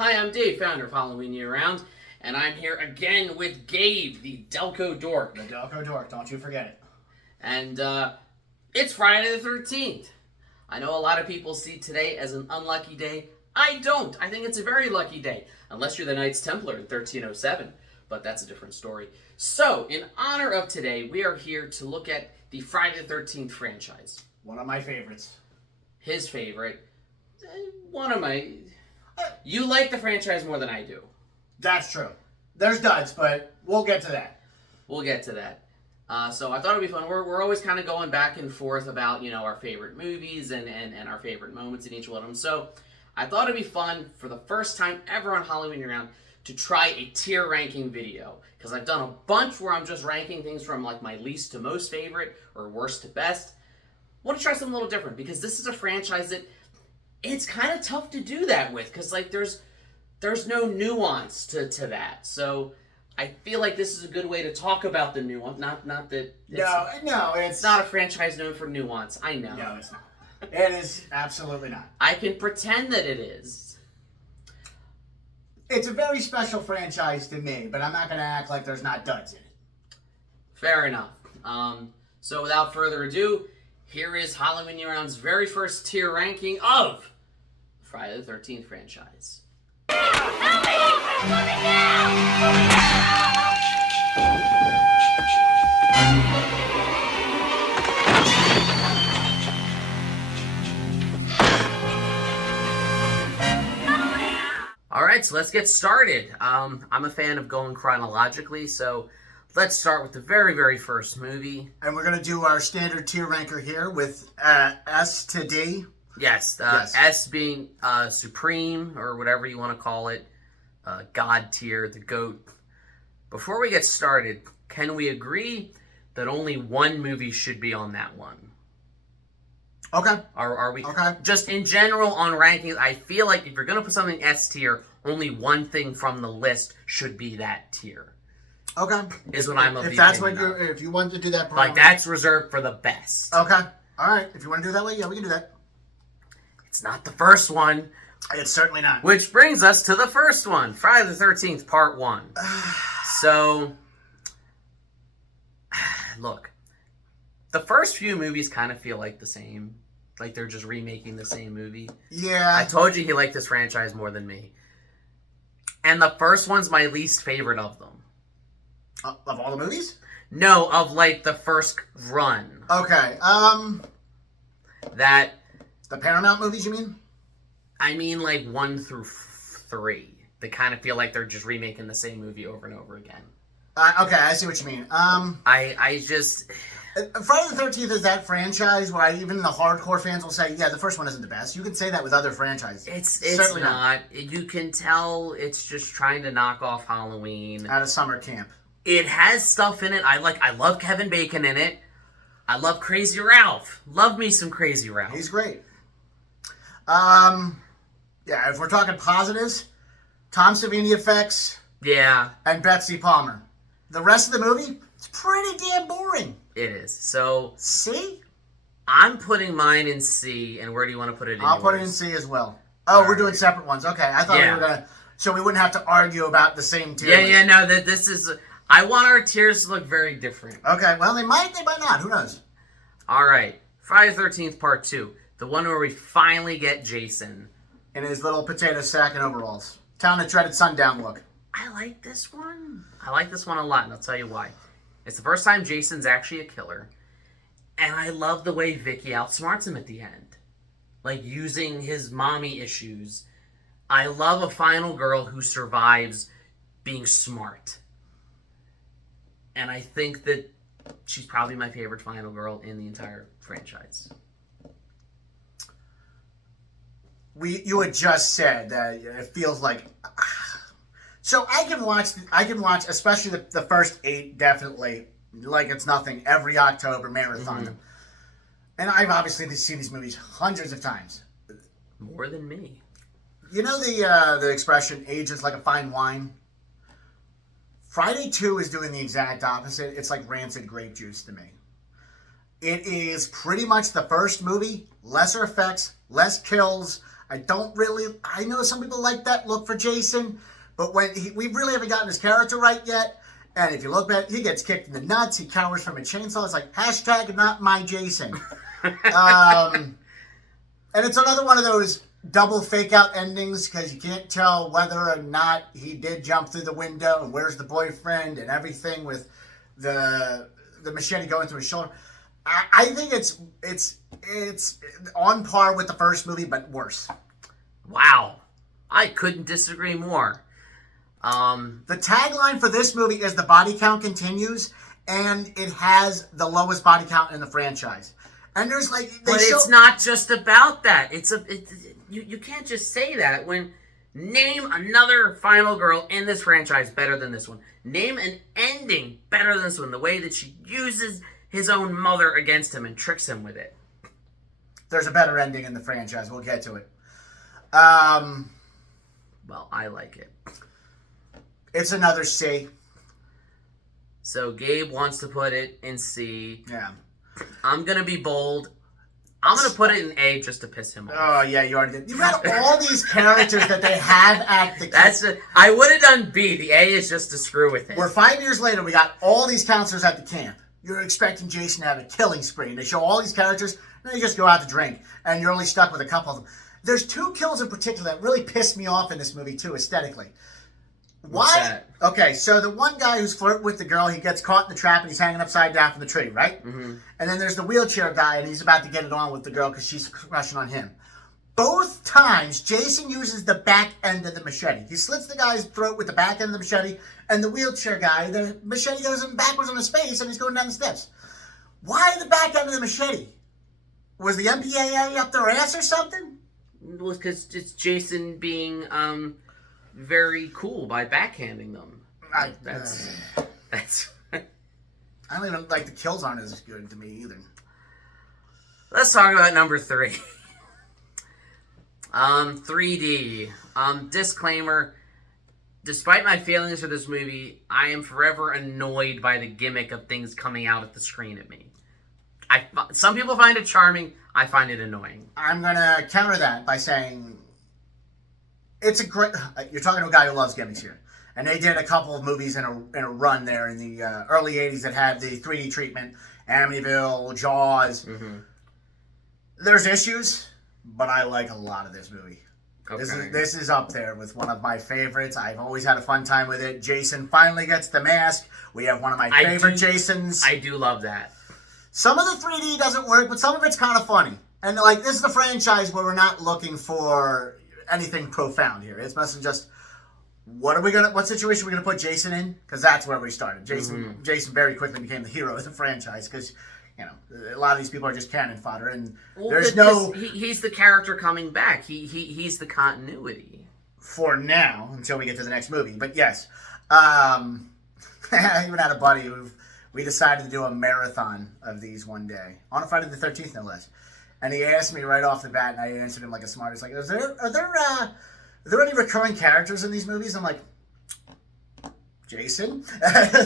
Hi, I'm Dave, founder of Halloween Year Round, and I'm here again with Gabe, the Delco Dork. The Delco Dork, don't you forget it. And it's Friday the 13th. I know a lot of people see today as an unlucky day. I don't. I think it's a very lucky day, unless you're the Knights Templar in 1307, but that's a different story. So, in honor of today, we are here to look at the Friday the 13th franchise. One of my favorites. His favorite. One of my... You like the franchise more than I do. That's true. There's duds, but we'll get to that. We'll get to that. So I thought it'd be fun. We're always kind of going back and forth about, our favorite movies and our favorite moments in each one of them. So I thought it'd be fun for the first time ever on Halloween Year Round to try a tier ranking video. Because I've done a bunch where I'm just ranking things from like my least to most favorite or worst to best. I want to try something a little different because this is a franchise that it's kind of tough to do that with. Because like there's no nuance to that. So I feel like this is a good way to talk about the nuance. Not that it's not a franchise known for nuance. I know. No, it's not. It is absolutely not. I can pretend that it is. It's a very special franchise to me, but I'm not going to act like there's not duds in it. Fair enough. So without further ado, here is Halloween Year Round's very first tier ranking of Friday the 13th franchise. Alright, so let's get started. I'm a fan of going chronologically, so let's start with the very, very first movie. And we're going to do our standard tier ranker here with S to D. Yes, Yes. S being supreme, or whatever you want to call it. God tier, the GOAT. Before we get started, can we agree that only one movie should be on that one? Okay. Are we? Okay. Just in general on rankings, I feel like if you're going to put something S tier, only one thing from the list should be that tier. Okay. Is what I'm of the If that's what opinion if you want to do that. like that's reserved for the best. Okay. All right. If you want to do it that way, yeah, we can do that. It's not the first one. It's certainly not. Which brings us to the first one, Friday the 13th, Part 1. So, look, the first few movies kind of feel like the same. Like they're just remaking the same movie. Yeah. I told you he liked this franchise more than me. And the first one's my least favorite of them. Of all the movies? No, of like the first run. Okay. That... The Paramount movies, you mean? I mean like 1 through 3. They kind of feel like they're just remaking the same movie over and over again. Okay, I see what you mean. I just... Friday the 13th is that franchise where even the hardcore fans will say, yeah, the first one isn't the best. You can say that with other franchises. It's certainly not. You can tell it's just trying to knock off Halloween. Out of summer camp. It has stuff in it. I love Kevin Bacon in it. I love Crazy Ralph. Love me some Crazy Ralph. He's great. Yeah, if we're talking positives, Tom Savini effects. Yeah. And Betsy Palmer. The rest of the movie, it's pretty damn boring. It is. So, C? I'm putting mine in C, and where do you want to put it in I'll put it in yours? C as well. Oh, we're doing separate ones. Okay, I thought we Yeah. were going to... So we wouldn't have to argue about the same tier list. Yeah, no, this is... I want our tiers to look very different. Okay, well, they might not. Who knows? All right. Friday the 13th, Part 2. The one where we finally get Jason. In his little potato sack and overalls. Town that dreaded sundown look. I like this one. I like this one a lot, and I'll tell you why. It's the first time Jason's actually a killer. And I love the way Vicky outsmarts him at the end. Like, using his mommy issues. I love a final girl who survives being smart. And I think that she's probably my favorite final girl in the entire franchise. You had just said that it feels like... So I can watch, especially the first 8, definitely, like it's nothing, every October marathon them. And I've obviously seen these movies hundreds of times. More than me. You know the expression, age is like a fine wine? Friday 2 is doing the exact opposite. It's like rancid grape juice to me. It is pretty much the first movie, lesser effects, less kills, I know some people like that look for Jason, but we really haven't gotten his character right yet. And if you look at it, he gets kicked in the nuts. He cowers from a chainsaw. It's like, hashtag not my Jason. And it's another one of those double fake out endings because you can't tell whether or not he did jump through the window and where's the boyfriend and everything with the machete going through his shoulder. I think it's on par with the first movie, but worse. Wow. I couldn't disagree more. The tagline for this movie is "The body count continues," and it has the lowest body count in the franchise. And there's it's not just about that. You can't just say that. Name another final girl in this franchise better than this one. Name an ending better than this one. The way that she uses his own mother against him and tricks him with it. There's a better ending in the franchise. We'll get to it. Well, I like it. It's another C. So Gabe wants to put it in C. Yeah. I'm going to be bold. I'm going to put it in A just to piss him off. Oh, yeah, you already did. You got all these characters that they have at the I would have done B. The A is just to screw with it. We're 5 years later. We got all these counselors at the camp. You're expecting Jason to have a killing spree. And they show all these characters, and then you just go out to drink. And you're only stuck with a couple of them. There's two kills in particular that really pissed me off in this movie, too, aesthetically. What's that? Okay, so the one guy who's flirting with the girl, he gets caught in the trap and he's hanging upside down from the tree, right? Mm-hmm. And then there's the wheelchair guy and he's about to get it on with the girl because she's crushing on him. Both times, Jason uses the back end of the machete. He slits the guy's throat with the back end of the machete, and the wheelchair guy, the machete goes in backwards on his face and he's going down the steps. Why the back end of the machete? Was the MPAA up their ass or something? Well, because it's Jason being very cool by backhanding them. That's. I don't even like the kills aren't as good to me either. Let's talk about number 3. 3D. Disclaimer. Despite my feelings for this movie, I am forever annoyed by the gimmick of things coming out at the screen at me. Some people find it charming. I find it annoying. I'm going to counter that by saying it's a great... You're talking to a guy who loves gimmicks here. And they did a couple of movies in a run there in the early 80s that had the 3D treatment. Amityville, Jaws. Mm-hmm. There's issues, but I like a lot of this movie. Okay. This is up there with one of my favorites. I've always had a fun time with it. Jason finally gets the mask. We have one of my favorite Jasons. I do love that. Some of the 3D doesn't work, but some of it's kind of funny. And this is the franchise where we're not looking for anything profound here. It's mostly just what situation are we gonna put Jason in? Because that's where we started. Jason very quickly became the hero of the franchise because a lot of these people are just cannon fodder, and there's no. He's the character coming back. He's the continuity for now until we get to the next movie. But yes, I even had a buddy who we decided to do a marathon of these one day on a Friday the 13th, no less. And he asked me right off the bat, and I answered him like a smart. He's like, "Are there any recurring characters in these movies?" I'm like, Jason,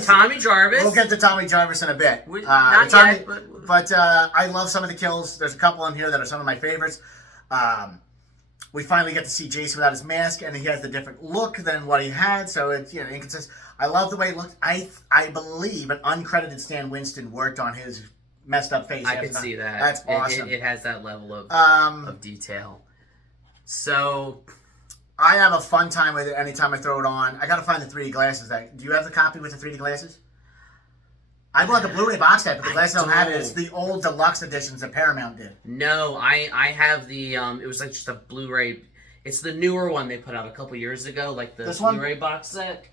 Tommy Jarvis. We'll get to Tommy Jarvis in a bit. Not yet, but I love some of the kills. There's a couple in here that are some of my favorites. We finally get to see Jason without his mask, and he has the different look than what he had. So it's inconsistent. I love the way it looked. I believe an uncredited Stan Winston worked on his messed up face. I can see that. That's awesome. It has that level of detail. So I have a fun time with it anytime I throw it on. I gotta find the 3D glasses. Do you have the copy with the 3D glasses? I bought the Blu-ray box set, but the glasses don't have it. It's the old deluxe editions that Paramount did. No, I have the it was like just a Blu-ray. It's the newer one they put out a couple years ago, like the Blu-ray box set.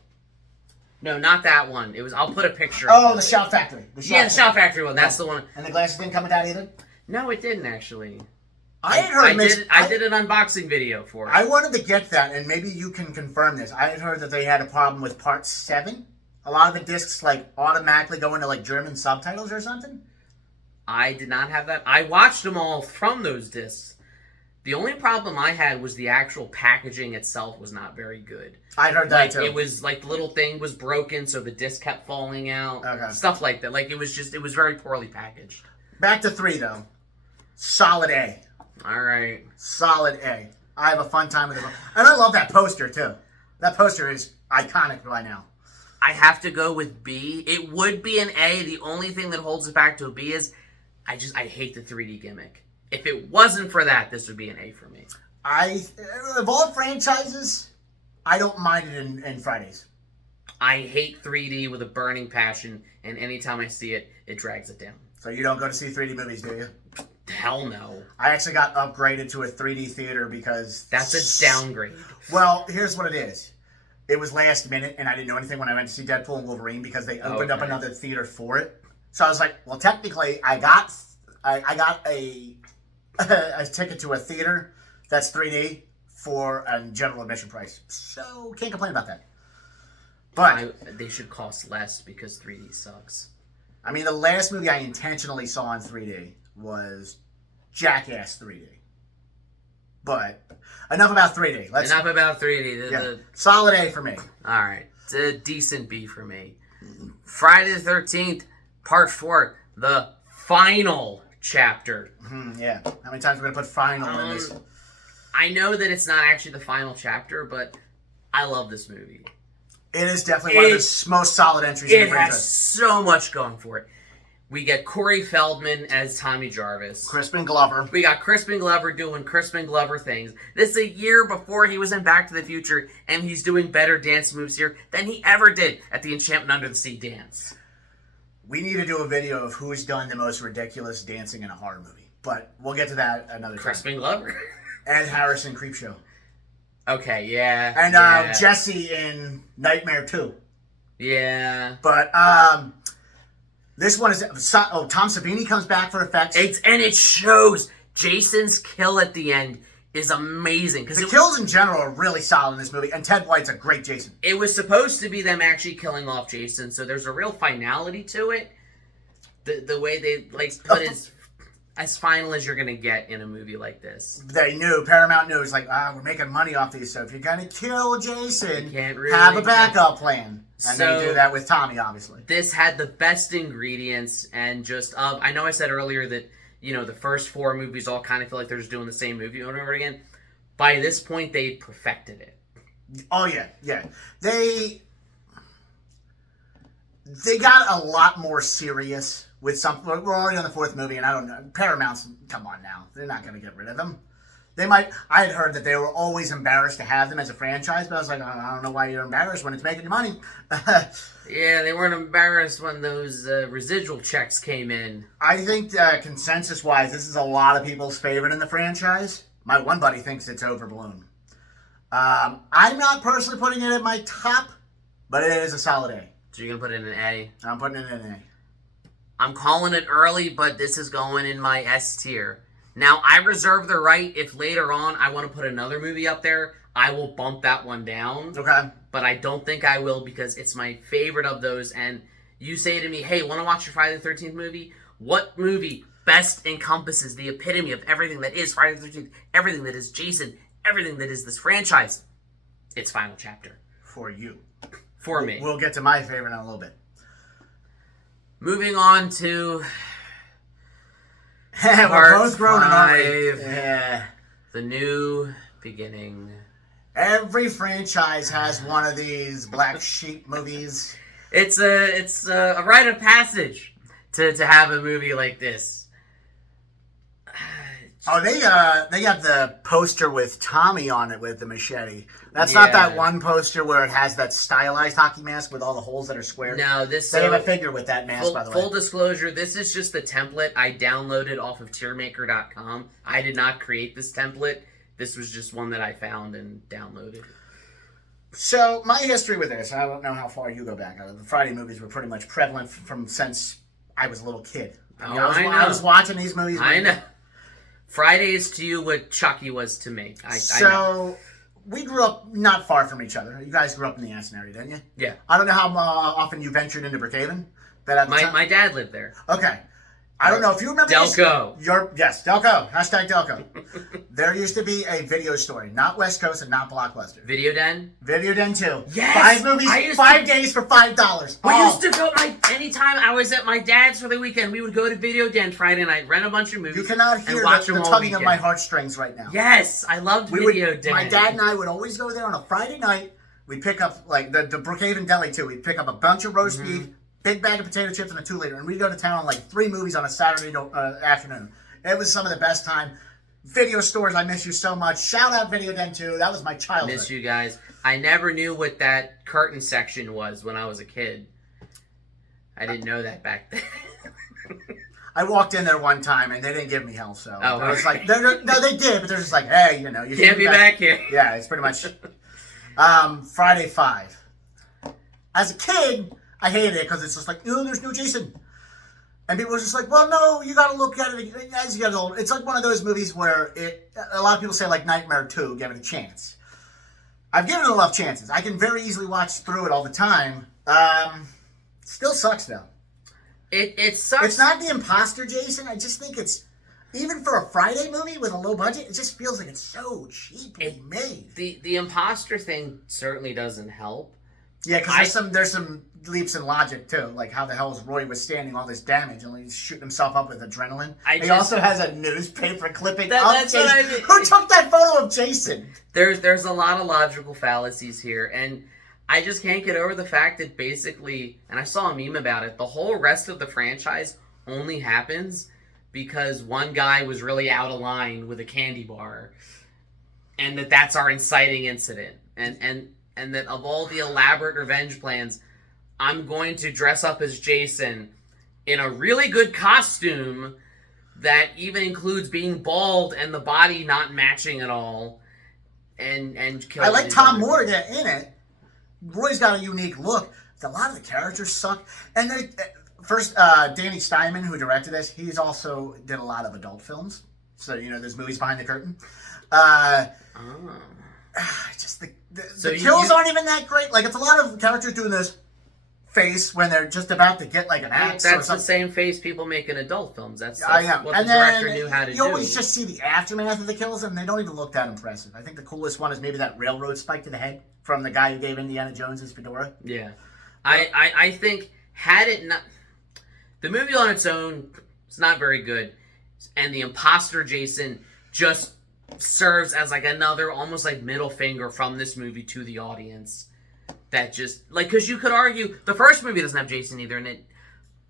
No, not that one. It was. I'll put a picture. Oh, the Shout Factory. The Shout Factory one. That's the one. And the glasses didn't come with that either? No, it didn't actually. I had heard I did an unboxing video for it. I wanted to get that, and maybe you can confirm this. I had heard that they had a problem with part 7. A lot of the discs automatically go into German subtitles or something. I did not have that. I watched them all from those discs. The only problem I had was the actual packaging itself was not very good. I heard that too. It was the little thing was broken, so the disc kept falling out. Okay. Stuff like that. It was very poorly packaged. Back to 3 though. Solid A. All right. Solid A. I have a fun time with it. And I love that poster, too. That poster is iconic by now. I have to go with B. It would be an A. The only thing that holds it back to a B is I hate the 3D gimmick. If it wasn't for that, this would be an A for me. Of all franchises, I don't mind it in Fridays. I hate 3D with a burning passion, and anytime I see it, it drags it down. So you don't go to see 3D movies, do you? Hell no. I actually got upgraded to a 3D theater because... That's a downgrade. Well, here's what it is. It was last minute, and I didn't know anything when I went to see Deadpool and Wolverine because they opened up another theater for it. So I was like, well, technically, I got a ticket to a theater that's 3D for a general admission price. So can't complain about that. But they should cost less because 3D sucks. I mean, the last movie I intentionally saw in 3D was Jackass 3D. But enough about 3D. Enough about 3D. Solid A for me. All right. It's a decent B for me. Friday the 13th, Part 4, the final chapter. Yeah. How many times are we going to put final in this? I know that it's not actually the final chapter, but I love this movie. It is definitely one of the most solid entries in the franchise. It has so much going for it. We get Corey Feldman as Tommy Jarvis. Crispin Glover. We got Crispin Glover doing Crispin Glover things. This is a year before he was in Back to the Future, and he's doing better dance moves here than he ever did at the Enchantment Under the Sea dance. We need to do a video of who's done the most ridiculous dancing in a horror movie. But we'll get to that another time. Crispin Glover. Ed Harrison Creepshow. Okay, yeah. And Jesse in Nightmare 2. Yeah. But this one is... Tom Savini comes back for effects. And it shows. Jason's kill at the end is amazing. The kills in general are really solid in this movie, and Ted White's a great Jason. It was supposed to be them actually killing off Jason, so there's a real finality to it. The way they put it as final as you're going to get in a movie like this. They knew, Paramount knew, it's like, we're making money off these, so if you're going to kill Jason, you can't really have a backup plan. And so, they do that with Tommy, obviously. This had the best ingredients, and I know I said earlier that, the first 4 movies all kind of feel like they're just doing the same movie over and over again. By this point, they perfected it. Oh, yeah. They got a lot more serious with something. We're already on the 4th movie, and I don't know. Paramount's, come on now. They're not going to get rid of them. They might. I had heard that they were always embarrassed to have them as a franchise, but I was like, I don't know why you're embarrassed when it's making you money. Yeah, they weren't embarrassed when those residual checks came in. I think consensus-wise, this is a lot of people's favorite in the franchise. My one buddy thinks it's overblown. I'm not personally putting it at my top, but it is a solid A. So you're going to put it in an A? I'm putting it in an A. I'm calling it early, but this is going in my S tier. Now, I reserve the right, if later on I want to put another movie up there, I will bump that one down. Okay. But I don't think I will because it's my favorite of those. And you say to me, hey, want to watch your Friday the 13th movie? What movie best encompasses the epitome of everything that is Friday the 13th, everything that is Jason, everything that is this franchise? It's Final Chapter. For you. For me. We'll get to my favorite in a little bit. Moving on to... We're both grown, aren't we? Yeah. The New Beginning. Every franchise has one of these black sheep movies. It's a rite of passage to have a movie like this. Oh, they have the poster with Tommy on it with the machete. That's not that one poster where it has that stylized hockey mask with all the holes that are square. No, they have a figure with that mask, by the way. Full disclosure, this is just the template I downloaded off of tiermaker.com. I did not create this template. This was just one that I found and downloaded. So, my history with this, I don't know how far you go back. The Friday movies were pretty much prevalent from since I was a little kid. I was watching these movies. I know. Friday is to you what Chucky was to me. I know. We grew up not far from each other. You guys grew up in the Aston area, didn't you? Yeah. I don't know how often you ventured into Brookhaven. But at my dad lived there. Okay. I don't know if you remember Delco. Yes, Delco. Hashtag Delco. There used to be a video store, not West Coast and not Blockbuster. Video Den? Video Den too. Yes! 5 movies, 5 days for $5. We used to go, anytime I was at my dad's for the weekend, we would go to Video Den Friday night, rent a bunch of movies. You cannot hear watch the them all tugging of weekend. my heartstrings right now. Yes, I loved Video Den. My dad and I would always go there on a Friday night. We'd pick up, like, the Brookhaven Deli too. We'd pick up a bunch of roast beef, big bag of potato chips, and a 2-liter. And we'd go to town on, like, 3 movies on a Saturday afternoon. It was some of the best time. Video stores, I miss you so much. Shout out Video Den too. That was my childhood. Miss you guys. I never knew what that curtain section was when I was a kid. I didn't know that back then. I walked in there one time and they didn't give me hell, so Oh, I was like, no, they did, but they're just like, hey, you know, you can't be back here. Yeah, it's pretty much Friday 5. As a kid, I hated it because it's just like, no, there's no Jason. And people were just like, well, no, you got to look at it as you get older. It's like one of those movies where a lot of people say, like, Nightmare 2, give it a chance. I've given it enough chances. I can very easily watch through it all the time. Still sucks, though. It sucks. It's not the imposter Jason. I just think it's, even for a Friday movie with a low budget, it just feels like it's so cheaply made. The imposter thing certainly doesn't help. Yeah, because there's some leaps in logic too, like how the hell is Roy withstanding all this damage and he's shooting himself up with adrenaline. He also has a newspaper clipping of that's Jason. what I mean. Who took that photo of Jason? There's a lot of logical fallacies here, and I just can't get over the fact that basically, and I saw a meme about it, the whole rest of the franchise only happens because one guy was really out of line with a candy bar, and that's our inciting incident, and that of all the elaborate revenge plans, I'm going to dress up as Jason in a really good costume that even includes being bald and the body not matching at all, and kill. I like Tom Moore in it. Roy's got a unique look. A lot of the characters suck. And Danny Steinman, who directed this, he's also did a lot of adult films. So, you know, there's movies behind the curtain. Just the kills aren't even that great. Like, it's a lot of characters doing this face when they're just about to get like an axe. That's the same face people make in adult films. That's I know. What and the director knew how to do. You always just see the aftermath of the kills, and they don't even look that impressive. I think the coolest one is maybe that railroad spike to the head from the guy who gave Indiana Jones his fedora. Yeah, I think had it not, the movie on its own is not very good, and the imposter Jason just serves as like another almost like middle finger from this movie to the audience. That just, like, because you could argue the first movie doesn't have Jason either in it,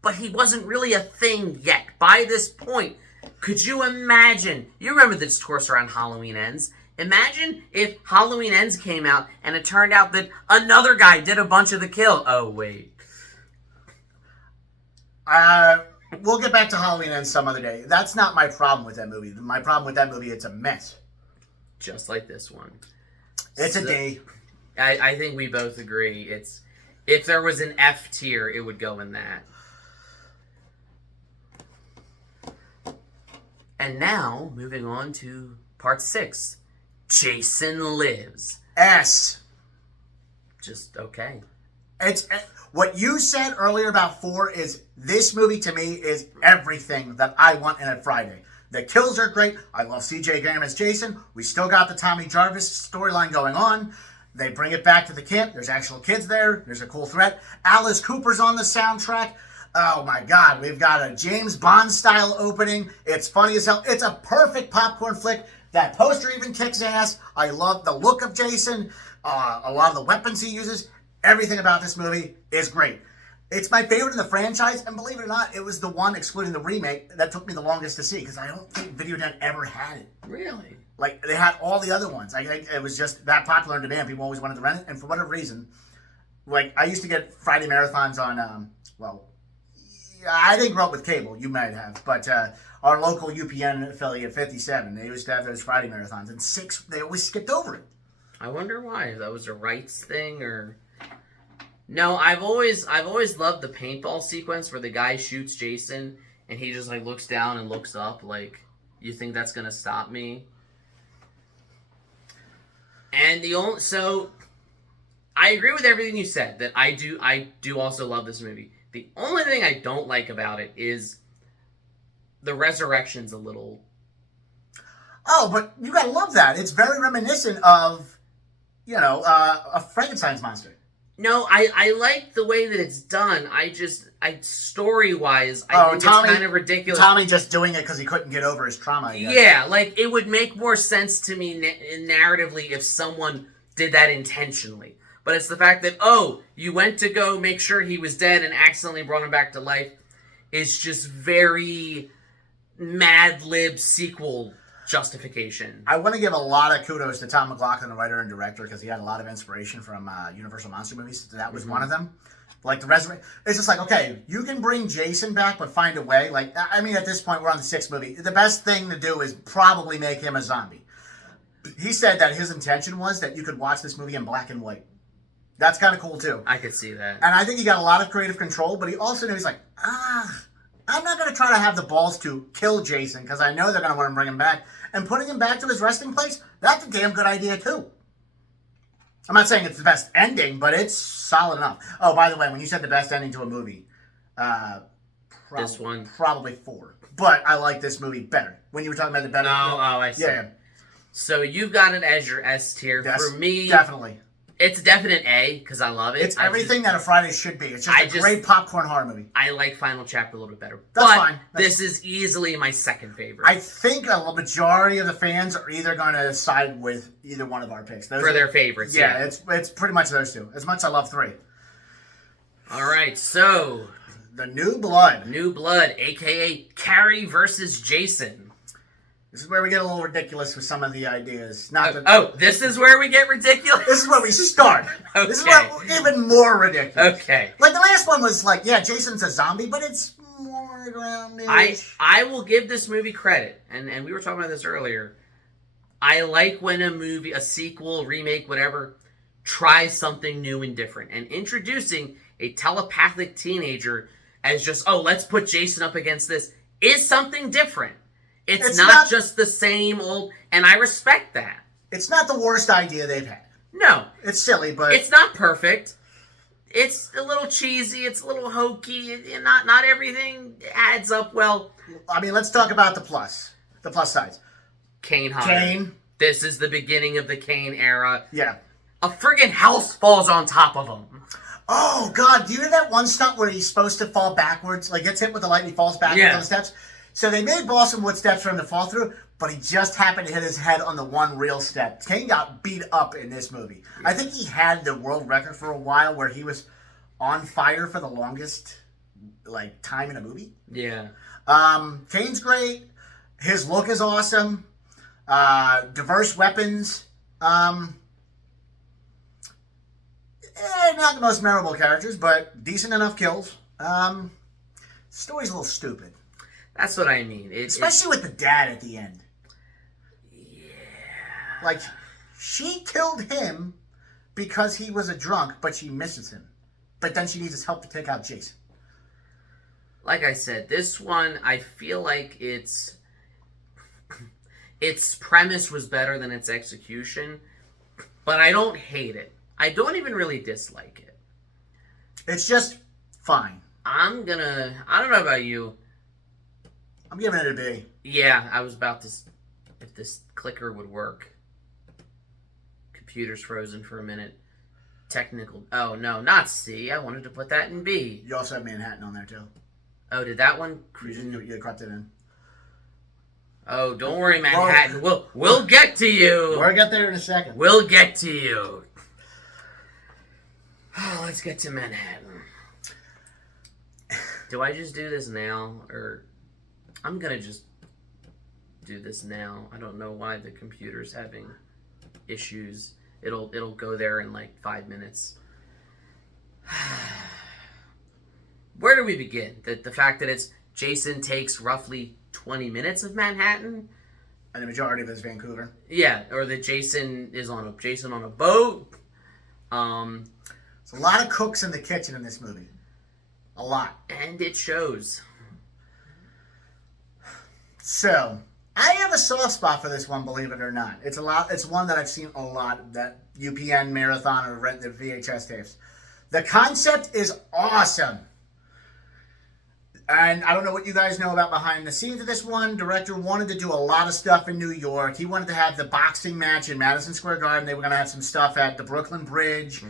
but he wasn't really a thing yet. By this point, could you imagine? You remember the discourse around Halloween Ends. Imagine if Halloween Ends came out and it turned out that another guy did a bunch of the kill. Oh, wait. We'll get back to Halloween Ends some other day. That's not my problem with that movie. My problem with that movie, it's a mess. Just like this one. It's a D. I think we both agree. It's, if there was an F tier, it would go in that. And now, moving on to part 6. Jason Lives. S. Just okay. It's what you said earlier about 4 is this movie to me is everything that I want in a Friday. The kills are great. I love CJ Graham as Jason. We still got the Tommy Jarvis storyline going on. They bring it back to the camp. There's actual kids there. There's a cool threat. Alice Cooper's on the soundtrack. Oh my God, we've got a James Bond style opening. It's funny as hell. It's a perfect popcorn flick. That poster even kicks ass. I love the look of Jason. A lot of the weapons he uses. Everything about this movie is great. It's my favorite in the franchise, and believe it or not, it was the one, excluding the remake, that took me the longest to see, because I don't think Video Den ever had it. Really? Like, they had all the other ones. It was just that popular in demand. People always wanted to rent it, and for whatever reason, like, I used to get Friday marathons on, I didn't grow up with cable. You might have. But our local UPN affiliate, 57, they used to have those Friday marathons, and they always skipped over it. I wonder why. If that was a rights thing, or... No, I've always loved the paintball sequence where the guy shoots Jason and he just like looks down and looks up like, you think that's gonna stop me? And so I agree with everything you said, that I do also love this movie. The only thing I don't like about it is the resurrection's a little Oh, but you gotta love that. It's very reminiscent of, a Frankenstein's monster. No, I like the way that it's done. Story-wise, I think Tommy, it's kind of ridiculous. Tommy just doing it because he couldn't get over his trauma, I guess. Yeah, like, it would make more sense to me narratively if someone did that intentionally. But it's the fact that, you went to go make sure he was dead and accidentally brought him back to life is just very Mad Lib sequel justification. I want to give a lot of kudos to Tom McLaughlin, the writer and director, because he had a lot of inspiration from Universal Monster movies. That was one of them. Like the resume, it's just like, okay, you can bring Jason back, but find a way. Like, I mean, at this point, we're on the 6th movie. The best thing to do is probably make him a zombie. He said that his intention was that you could watch this movie in black and white. That's kind of cool too. I could see that. And I think he got a lot of creative control, but he also knew he's like, I'm not going to try to have the balls to kill Jason because I know they're going to want to bring him back. And putting him back to his resting place, that's a damn good idea too. I'm not saying it's the best ending, but it's solid enough. Oh, by the way, when you said the best ending to a movie, this one? Probably 4. But I like this movie better. When you were talking about the better... I see. Yeah. So you've got it as your S tier. Yes, for me... definitely. It's a definite A, because I love it. It's everything that a Friday should be. It's just a great popcorn horror movie. I like Final Chapter a little bit better. That's fine. This is easily my second favorite. I think a majority of the fans are either going to side with either one of our picks. For their favorites, yeah. It's pretty much those two. As much as I love 3. All right, so... The New Blood. New Blood, a.k.a. Carrie versus Jason. This is where we get a little ridiculous with some of the ideas. This is where we get ridiculous? This is where we start. Okay. This is where even more ridiculous. Okay. Like the last one was like, yeah, Jason's a zombie, but it's more grounded. I will give this movie credit, and we were talking about this earlier. I like when a movie, a sequel, remake, whatever, tries something new and different. And introducing a telepathic teenager as just, let's put Jason up against this, is something different. It's not just the same old, and I respect that. It's not the worst idea they've had. No. It's silly, but... It's not perfect. It's a little cheesy, it's a little hokey, not everything adds up well. I mean, let's talk about the plus sides. Kane Hodder. This is the beginning of the Kane era. Yeah. A friggin' house falls on top of him. Oh, God, do you hear that one stunt where he's supposed to fall backwards? Like, gets hit with the light and he falls backwards on the steps? So they made Balsam Wood steps for him to fall through, but he just happened to hit his head on the one real step. Kane got beat up in this movie. Yeah. I think he had the world record for a while where he was on fire for the longest time in a movie. Yeah. Kane's great. His look is awesome. Diverse weapons. Not the most memorable characters, but decent enough kills. Story's a little stupid. That's what I mean. Especially with the dad at the end. Yeah. Like, she killed him because he was a drunk, but she misses him. But then she needs his help to take out Jason. Like I said, this one, I feel like its premise was better than its execution, but I don't hate it. I don't even really dislike it. It's just fine. I don't know about you. I'm giving it a B. Yeah, I was about to... If this clicker would work. Computer's frozen for a minute. Technical... Oh, no, not C. I wanted to put that in B. You also have Manhattan on there, too. Oh, did that one... You crept it in. Oh, don't worry, Manhattan. We'll get to you. We'll get there in a second. We'll get to you. Oh, let's get to Manhattan. Do I just do this now, or... I'm gonna just do this now. I don't know why the computer's having issues. It'll go there in 5 minutes. Where do we begin? The fact that it's Jason takes roughly 20 minutes of Manhattan, and the majority of it is Vancouver. Yeah, or that Jason is on a boat. There's a lot of cooks in the kitchen in this movie. A lot, and it shows. So, I have a soft spot for this one, believe it or not. It's one that I've seen a lot, that UPN marathon or rent the VHS tapes. The concept is awesome. And I don't know what you guys know about behind the scenes of this one. Director wanted to do a lot of stuff in New York. He wanted to have the boxing match in Madison Square Garden. They were going to have some stuff at the Brooklyn Bridge.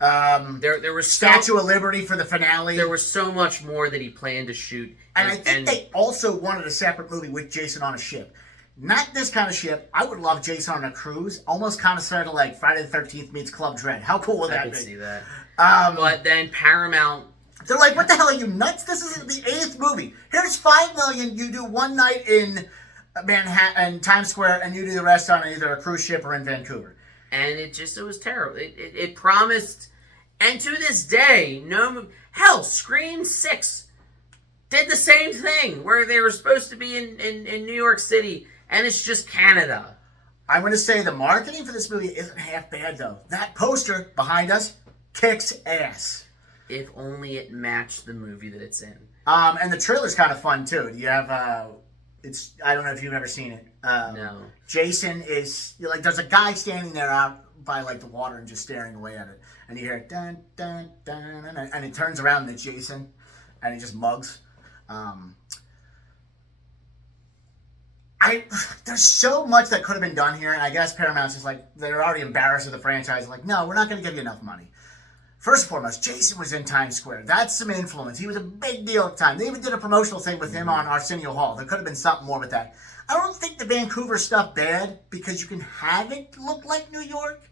There was Statue of Liberty for the finale. There was so much more that he planned to shoot. And I think they also wanted a separate movie with Jason on a ship. Not this kind of ship. I would love Jason on a cruise. Almost kind of sort of like Friday the 13th meets Club Dread. How cool would that be? I could see that. But then Paramount... They're like, what the hell are you, nuts? This is the 8th movie. Here's $5 million. You do one night in Manhattan, Times Square, and you do the rest on either a cruise ship or in Vancouver. And it was terrible. It promised... And to this day, hell, Scream 6 did the same thing, where they were supposed to be in New York City, and it's just Canada. I'm going to say the marketing for this movie isn't half bad, though. That poster behind us kicks ass. If only it matched the movie that it's in. And the trailer's kind of fun, too. You have, I don't know if you've ever seen it. No. Jason is, there's a guy standing there out by, the water and just staring away at it. And you hear, dun, dun, dun, dun, dun, and he turns around and it's Jason. And he just mugs. There's so much that could have been done here. And I guess Paramount's just they're already embarrassed with the franchise. No, we're not going to give you enough money. First and foremost, Jason was in Times Square. That's some influence. He was a big deal at the time. They even did a promotional thing with him on Arsenio Hall. There could have been something more with that. I don't think the Vancouver stuff bad because you can have it look like New York.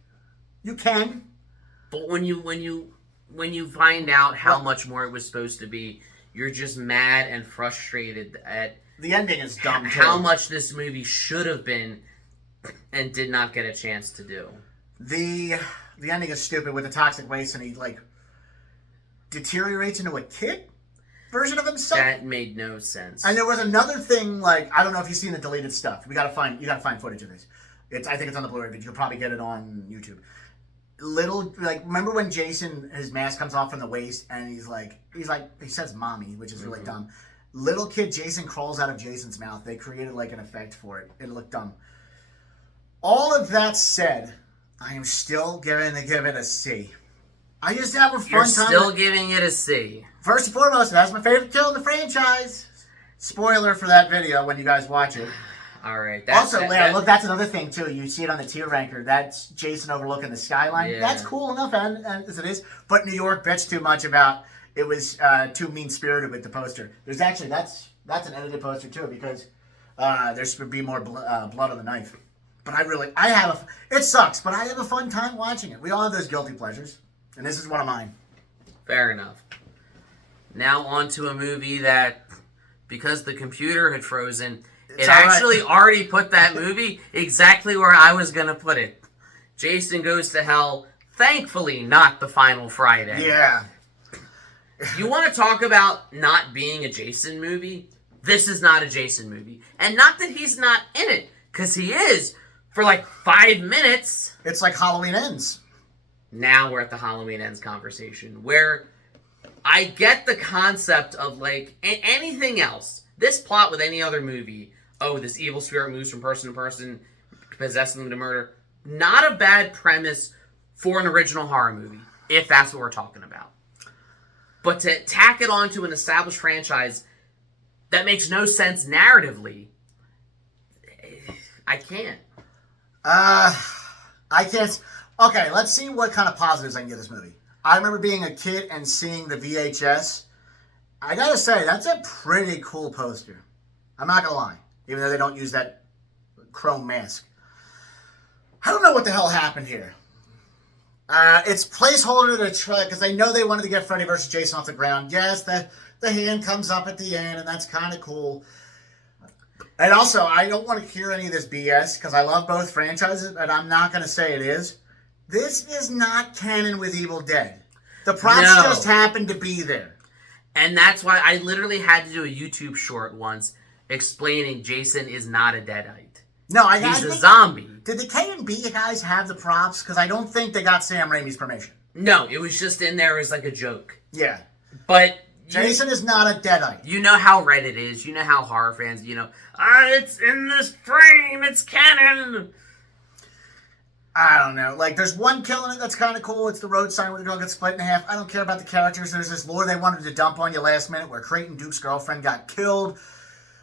You can. But when you find out how much more it was supposed to be, you're just mad and frustrated at the ending is dumb. How much this movie should have been and did not get a chance to do. The ending is stupid with the toxic waste, and he deteriorates into a kid version of himself. That made no sense. And there was another thing, I don't know if you've seen the deleted stuff. You gotta find footage of this. I think it's on the Blu-ray, but you can probably get it on YouTube. Remember when Jason, his mask comes off from the waist, and he says "mommy," which is really dumb. Little kid Jason crawls out of Jason's mouth. They created an effect for it. It looked dumb. All of that said, I am still going to give it a C. I just have a fun time. You're still giving it a C. First and foremost, that's my favorite kill in the franchise. Spoiler for that video when you guys watch it. All right. Look, that's another thing, too. You see it on the tier ranker. That's Jason overlooking the skyline. Yeah. That's cool enough as it is. But New York bitched too much about it was too mean-spirited with the poster. There's actually, that's an edited poster, too, because there should be more blood on the knife. But it sucks, but I have a fun time watching it. We all have those guilty pleasures, and this is one of mine. Fair enough. Now on to a movie that, because the computer had frozen, it actually already put that movie exactly where I was going to put it. Jason Goes to Hell, thankfully not the final Friday. Yeah. You want to talk about not being a Jason movie? This is not a Jason movie. And not that he's not in it, because he is. For 5 minutes. It's like Halloween Ends. Now we're at the Halloween Ends conversation, where I get the concept of anything else. This plot with any other movie, this evil spirit moves from person to person, possessing them to murder. Not a bad premise for an original horror movie, if that's what we're talking about. But to tack it onto an established franchise that makes no sense narratively, I can't. I can't. Okay, let's see what kind of positives I can give this movie. I remember being a kid and seeing the VHS. I gotta say, that's a pretty cool poster. I'm not gonna lie. Even though they don't use that chrome mask. I don't know what the hell happened here. It's placeholder to try, because I know they wanted to get Freddy vs. Jason off the ground. Yes, the hand comes up at the end, and that's kind of cool. And also, I don't want to hear any of this BS, because I love both franchises, and I'm not going to say it is. This is not canon with Evil Dead. The props just happened to be there. And that's why I literally had to do a YouTube short once explaining Jason is not a Deadite. No, he's a zombie. Did the K&B guys have the props? Because I don't think they got Sam Raimi's permission. No, it was just in there as a joke. Yeah. But Jason is not a Deadite. You know how Reddit is. You know how horror fans, it's in this frame. It's canon. I don't know. Like, there's one kill in it that's kind of cool. It's the road sign where the girl gets split in half. I don't care about the characters. There's this lore they wanted to dump on you last minute where Creighton Duke's girlfriend got killed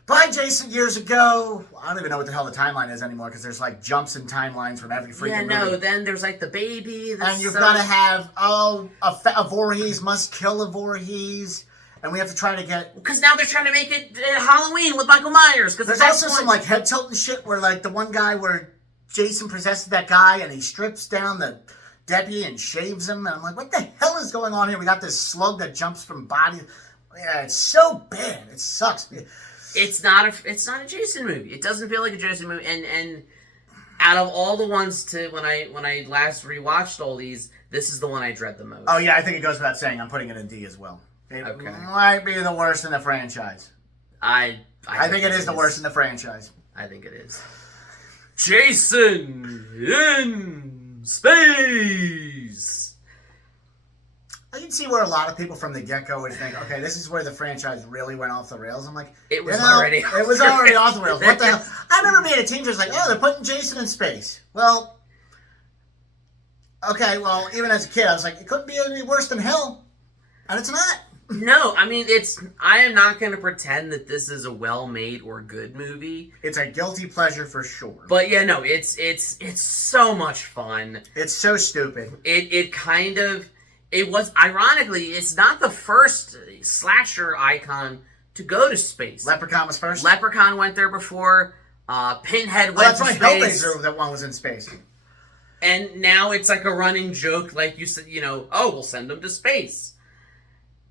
by Jason years ago. I don't even know what the hell the timeline is anymore because there's like jumps in timelines from every freaking movie. Then there's like the baby. And you've got to have, a Voorhees must kill a Voorhees. And we have to try to get... Because now they're trying to make it Halloween with Michael Myers. There's also some like head tilting shit where like the one guy where Jason possesses that guy and he strips down the deputy and shaves him. And I'm like, what the hell is going on here? We got this slug that jumps from body. Yeah, it's so bad. It sucks. It's not a Jason movie. It doesn't feel like a Jason movie. And out of all the ones when I last rewatched all these, this is the one I dread the most. Oh yeah, I think it goes without saying. I'm putting it in D as well. It might be the worst in the franchise. I think it is the worst in the franchise. I think it is. Jason in space. I can see where a lot of people from the get-go would think, okay, this is where the franchise really went off the rails. I'm like, it was already off the rails. What the hell? I remember being a teen just like, oh, they're putting Jason in space. Well, okay, well, even as a kid, I was like, it couldn't be any worse than hell. And it's not. No, I mean, I am not going to pretend that this is a well-made or good movie. It's a guilty pleasure for sure. But yeah, no, it's so much fun. It's so stupid. It was, ironically, it's not the first slasher icon to go to space. Leprechaun was first? Leprechaun went there before. Pinhead went to space. That's right, Hellraiser, that one was in space. And now it's like a running joke, like you said, we'll send them to space.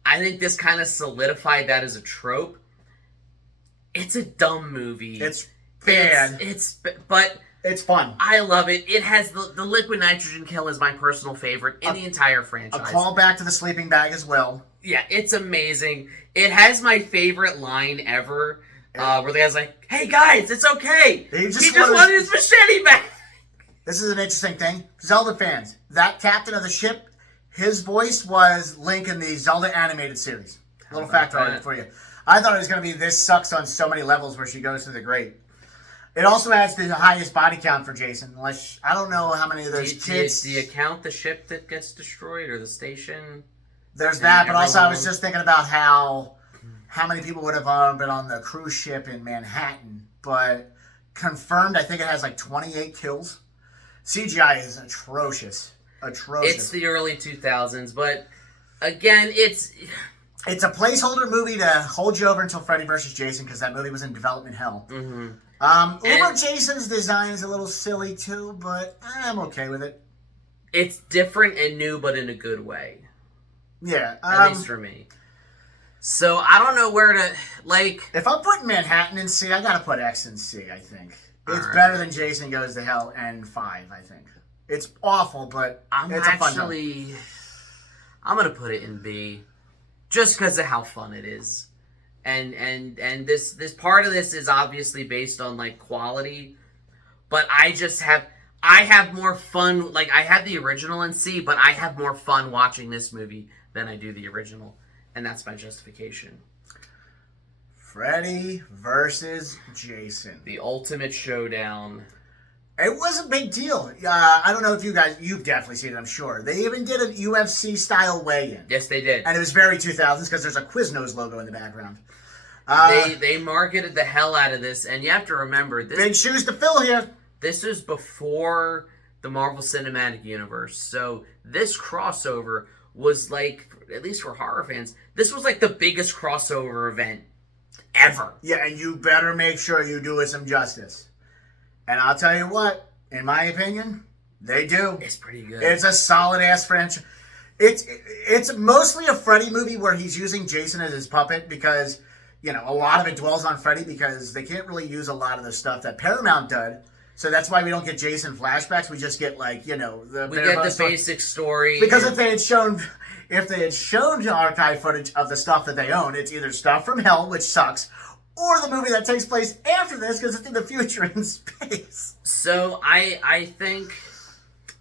I think this kind of solidified that as a trope. It's a dumb movie. It's bad. But it's fun. I love it. It has the liquid nitrogen kill is my personal favorite in the entire franchise. A call back to the sleeping bag as well. Yeah, it's amazing. It has my favorite line ever, where the guy's like, "Hey guys, it's okay. He just wanted his machete back." This is an interesting thing. Zelda fans, that captain of the ship, his voice was Link in the Zelda animated series. Little fact right for you. I thought it was going to be this sucks on so many levels where she goes to the grate. It also has the highest body count for Jason. Unless I don't know how many of those kids. Do you count the ship that gets destroyed or the station? There's that, but also I was just thinking about how many people would have been on the cruise ship in Manhattan. But confirmed, I think it has like 28 kills. CGI is atrocious. It's the early 2000s, but again, it's a placeholder movie to hold you over until Freddy vs. Jason because that movie was in development hell. Mm-hmm. Jason's design is a little silly too, but I'm okay with it. It's different and new, but in a good way. Yeah, at least for me. So I don't know where to If I'm putting Manhattan in C, I gotta put X in C. I think it's better than Jason Goes to Hell and 5. I think. It's awful, but it's a fun film. I'm gonna put it in B, just because of how fun it is, and this part of this is obviously based on like quality, but I have more fun. Like I have the original in C, but I have more fun watching this movie than I do the original, and that's my justification. Freddy versus Jason, the ultimate showdown. It was a big deal. I don't know if you've definitely seen it, I'm sure. They even did an UFC-style weigh-in. Yes, they did. And it was very 2000s because there's a Quiznos logo in the background. They marketed the hell out of this, and you have to remember... big shoes to fill here. This was before the Marvel Cinematic Universe, so this crossover was like, at least for horror fans, this was like the biggest crossover event ever. Yeah, and you better make sure you do it some justice. And I'll tell you what, in my opinion, they do. It's pretty good. It's a solid-ass franchise. It's mostly a Freddy movie where he's using Jason as his puppet because, a lot of it dwells on Freddy because they can't really use a lot of the stuff that Paramount did. So that's why we don't get Jason flashbacks. We just get, we get the basic story. Because if they had shown archive footage of the stuff that they own, it's either stuff from Hell, which sucks, or the movie that takes place after this because it's in the future in space. So I think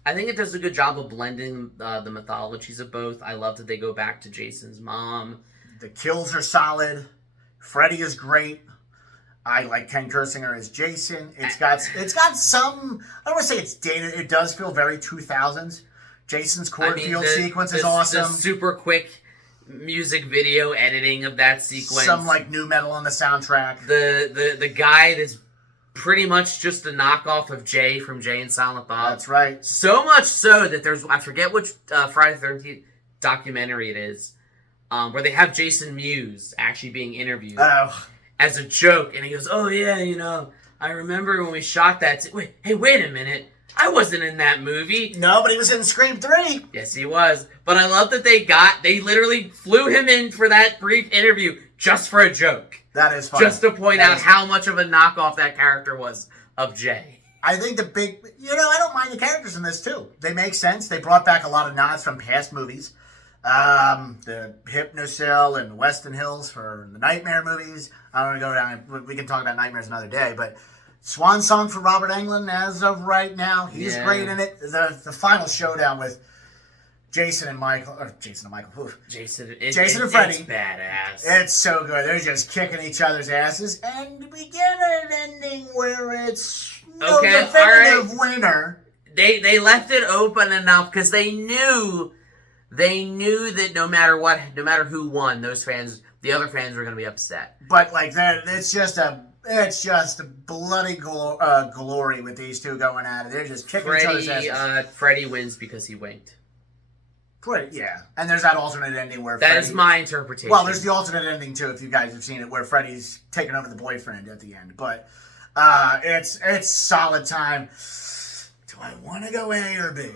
it does a good job of blending the mythologies of both. I love that they go back to Jason's mom. The kills are solid. Freddy is great. I like Ken Kersinger as Jason. It's got some. I don't want to say it's dated. It does feel very 2000s. Jason's cornfield sequence is awesome. The super quick music video editing of that sequence. Some like new metal on the soundtrack. The guy that's pretty much just a knockoff of Jay from Jay and Silent Bob. That's right. So much so that there's, I forget which Friday the 13th documentary it is, where they have Jason Mewes actually being interviewed as a joke, and he goes, "Oh yeah, you know, I remember when we shot that. Wait a minute, I wasn't in that movie." No, but he was in Scream 3. Yes, he was. But I love that they literally flew him in for that brief interview just for a joke. That is funny. Just to point out how much of a knockoff that character was of Jay. I think I don't mind the characters in this too. They make sense. They brought back a lot of nods from past movies. The Hypnocil and Weston Hills for the Nightmare movies. I don't want to go down. We can talk about Nightmares another day, but Swan Song for Robert Englund as of right now. He's great in it. The final showdown with Jason and Michael. Jason and Freddy. It's badass. It's so good. They're just kicking each other's asses, and we get an ending where it's no definitive winner. They left it open enough because they knew that no matter who won, the other fans were going to be upset. But like it's just a bloody glory with these two going at it. They're just kicking each other's asses. Freddy wins because he winked. Yeah, and there's that alternate ending where that is my interpretation. Well, there's the alternate ending too, if you guys have seen it, where Freddy's taking over the boyfriend at the end. But it's solid time. Do I want to go A or B?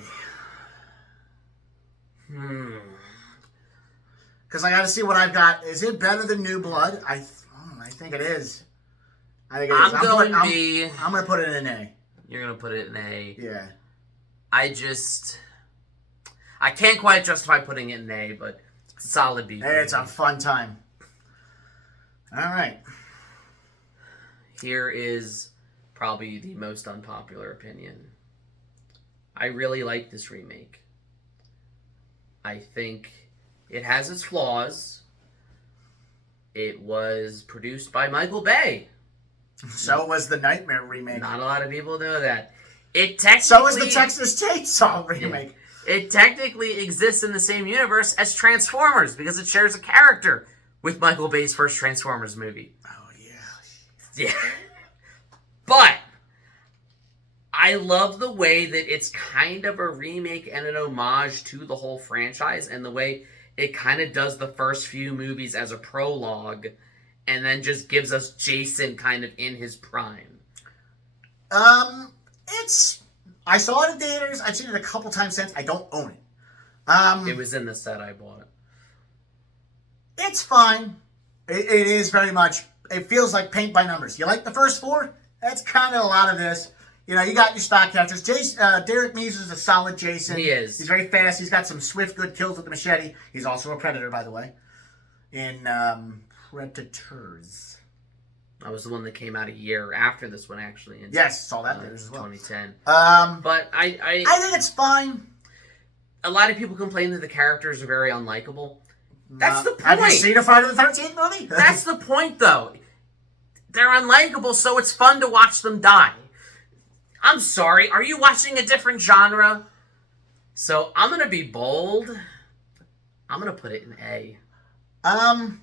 Because I got to see what I've got. Is it better than New Blood? I think it is. I'm going B. I'm going to put it in A. You're going to put it in A. Yeah. I can't quite justify putting it in A, but it's a solid B. It's a fun time. All right. Here is probably the most unpopular opinion. I really like this remake. I think it has its flaws. It was produced by Michael Bay. So was the Nightmare remake. Not a lot of people know that. So is the Texas Chainsaw remake. Yeah. It technically exists in the same universe as Transformers because it shares a character with Michael Bay's first Transformers movie. Oh, yeah. Yeah. But I love the way that it's kind of a remake and an homage to the whole franchise, and the way it kind of does the first few movies as a prologue and then just gives us Jason kind of in his prime. I saw it in theaters. I've seen it a couple times since. I don't own it. It was in the set I bought it. It's fine. It is very much. It feels like paint by numbers. You like the first four? That's kind of a lot of this. You know, you got your stock characters. Derek Meese is a solid Jason. He is. He's very fast. He's got some swift, good kills with the machete. He's also a predator, by the way. In Predators. That was the one that came out a year after this one, actually. Yes, saw that as well. 2010. But I think it's fine. A lot of people complain that the characters are very unlikable. That's the point. Have you seen a Friday the 13th movie? That's the point, though. They're unlikable, so it's fun to watch them die. I'm sorry, are you watching a different genre? So I'm going to be bold. I'm going to put it in A. How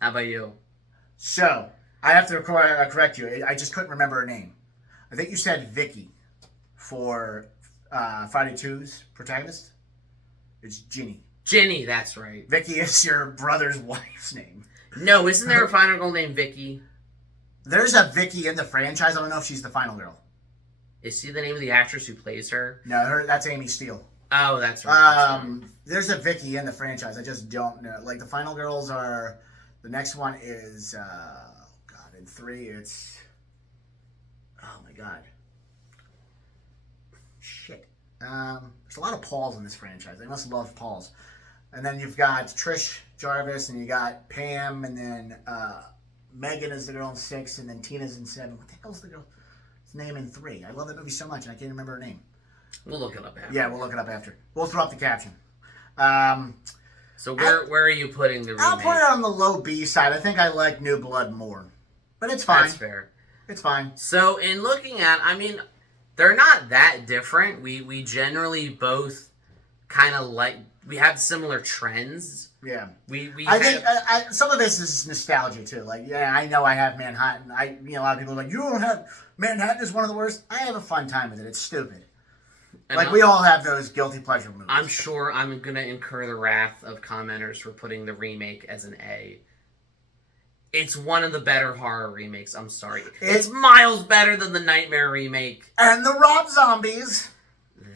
about you? So, I have to correct you. I just couldn't remember her name. I think you said Vicky for Friday 2's protagonist. It's Ginny. Ginny, that's right. Vicky is your brother's wife's name. No, isn't there a final girl named Vicky? There's a Vicky in the franchise. I don't know if she's the final girl. Is she the name of the actress who plays her? No, that's Amy Steele. Oh, that's right. There's a Vicky in the franchise. I just don't know. Like, the final girls are... The next one is... in 3, it's... Oh, my God. Shit. There's a lot of Pauls in this franchise. They must love Pauls. And then you've got Trish Jarvis, and you got Pam, and then Megan is the girl in 6, and then Tina's in 7. What the hell's the girl's name in 3? I love that movie so much, and I can't remember her name. We'll look it up after. Yeah, we'll look it up after. We'll throw up the caption. So where are you putting the remake? I'll put it on the low B side. I think I like New Blood more. But it's fine. That's fair. It's fine. So in looking at, I mean, they're not that different. We generally both kind of like, we have similar trends. Yeah. I think some of this is nostalgia too. Like, yeah, I know I have Manhattan. A lot of people are like, you don't have Manhattan is one of the worst. I have a fun time with it. It's stupid. And we all have those guilty pleasure movies. I'm sure I'm gonna incur the wrath of commenters for putting the remake as an A. It's one of the better horror remakes. I'm sorry. It's miles better than the Nightmare remake. And the Rob Zombies.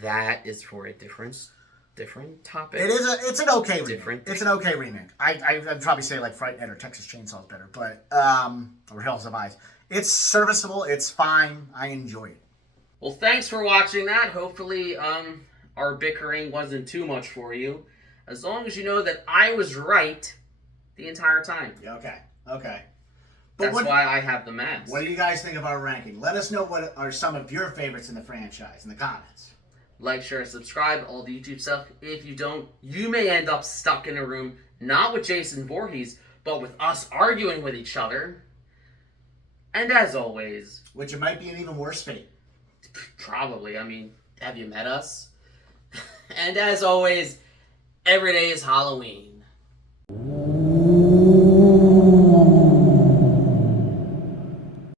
That is for a different topic. It's an okay remake. It's an okay remake. I'd probably say like Fright Night or Texas Chainsaw is better, but or Hills of Eyes. It's serviceable. It's fine. I enjoy it. Well, thanks for watching that. Hopefully, our bickering wasn't too much for you. As long as you know that I was right the entire time. Yeah, okay. But that's why I have the mask. What do you guys think of our ranking? Let us know what are some of your favorites in the franchise in the comments. Like, share, subscribe, all the YouTube stuff. If you don't, you may end up stuck in a room, not with Jason Voorhees, but with us arguing with each other. And as always... which it might be an even worse fate. Probably. I mean, have you met us? And as always, every day is Halloween.